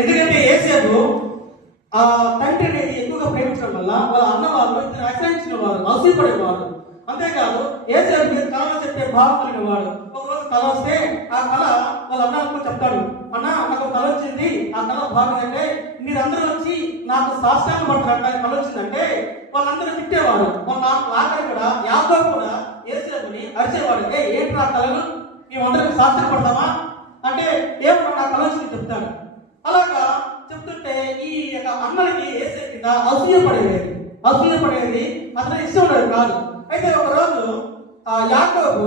ఎందుకంటే యేసేపు ఆ తండ్రిని ఎక్కువగా ప్రేమించడం వల్ల వాళ్ళ అన్న వాళ్ళు ఇతను ఆశ్రయించిన వారు, అవసరపడేవారు. అంతేకాదు యేసేపు కళ చెప్పే భావం కలిగిన వాడు. ఒకరోజు కళ వస్తే ఆ కళ వాళ్ళ అన్నలకు చెప్తాడు, అన్న నాకు కళ వచ్చింది, ఆ కళ బాగుందంటే మీరందరూ వచ్చి నాకు సాష్టాంగ పడతారు కళ వచ్చిందంటే వాళ్ళందరూ తిట్టేవారు. వాళ్ళ ఆఖరి కూడా యాకోబు కూడా యేసేపుని అరిచేవాడు, ఏంటి ఆ కళలు మేమందరం సాష్టాంగ పడతామా అంటే ఏమన్నా నా కళ వచ్చింది చెప్తాడు. అలాగా చెప్తుంటే ఈ యొక్క అన్నలకి యేసేపు కింద అసూయపడేది అతను ఇష్టం ఉండేది కాదు. అయితే ఒకరోజు యాకోబు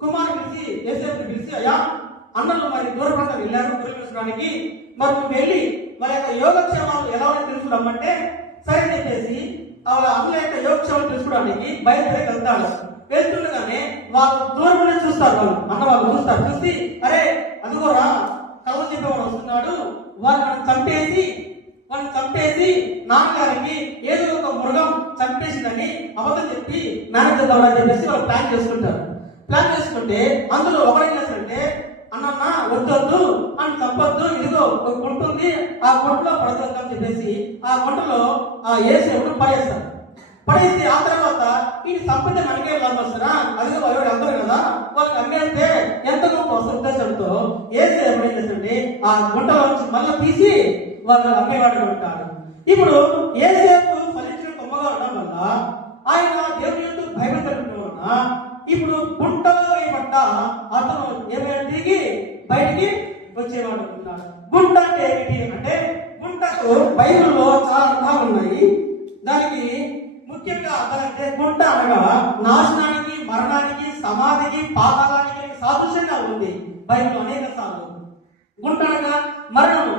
కుమారుని పిలిచి యేసేపుని పిలిచి, అయ్యా అన్నలు మరి దూర ప్రాంతం వెళ్ళారు గురించడానికి, మరి నువ్వు వెళ్ళి వారి యొక్క యోగక్షేమాలు ఎలా ఉన్నాయో తెలుసుకురమ్మంటే సరే చెప్పేసి వాళ్ళ అన్నల యొక్క యోగక్షేమాలు తెలుసుకోవడానికి బయలుదేరి వెళ్తాడు. వెళ్తుండగానే వాళ్ళు దూరంలోనే చూస్తారు, వాళ్ళు అన్న వాళ్ళు చూస్తారు. చూసి అరే అదిగోరా కలవ చెప్పేవాడు వస్తున్నాడు, వాళ్ళని చంపేసి నాన్నగారికి ఏదో ఒక మృగం చంపేసిందని అబద్ధం చెప్పి మేనేజర్ ద్వారా చెప్పేసి వాళ్ళు ప్లాన్ చేసుకుంటే అందులో ఒకరేం చేస్తారంటే, అన్నన్న వద్దొద్దు అని చంపొద్దు, ఇదిగో ఒక గుంట ఉంది ఆ గుంటలో పడతాం చెప్పేసి ఆ గుంటలో ఆ యేసేపును పడేసి ఆ తర్వాత ఈ చంపితే మనకే లాభం వస్తారా, అదిగో ఎవరు అందరు కదా వాళ్ళకి అమ్మేస్తే ఎంత గొప్ప ఉద్దేశంతో యేసేపు ఏం చేస్తారంటే ఆ గుంటలో నుంచి మళ్ళీ తీసి వాళ్ళు అమ్మేవాడు ఉంటారు. ఇప్పుడు యేసేపు ఫలించిన కొమ్మగా ఉండడం వల్ల ఆయన దేవుని యందు భయపడటం వలన ఇప్పుడు గుంటలో వేయబడ్డ అతను ఏమైనా తిరిగి బయటికి వచ్చేవాడు అనుకుంటాడు. గుంట అంటే ఏమిటి అంటే, గుంటకు బైబిల్లో చాలా అర్థాలు ఉన్నాయి. దానికి ముఖ్యంగా అర్థాలంటే గుంట అనగా నాశనానికి, మరణానికి, సమాధికి, పాతాళానికి సాదృశ్యంగా ఉంది బైబిల్ అనేక సార్లు. గుంట అనగా మరణము,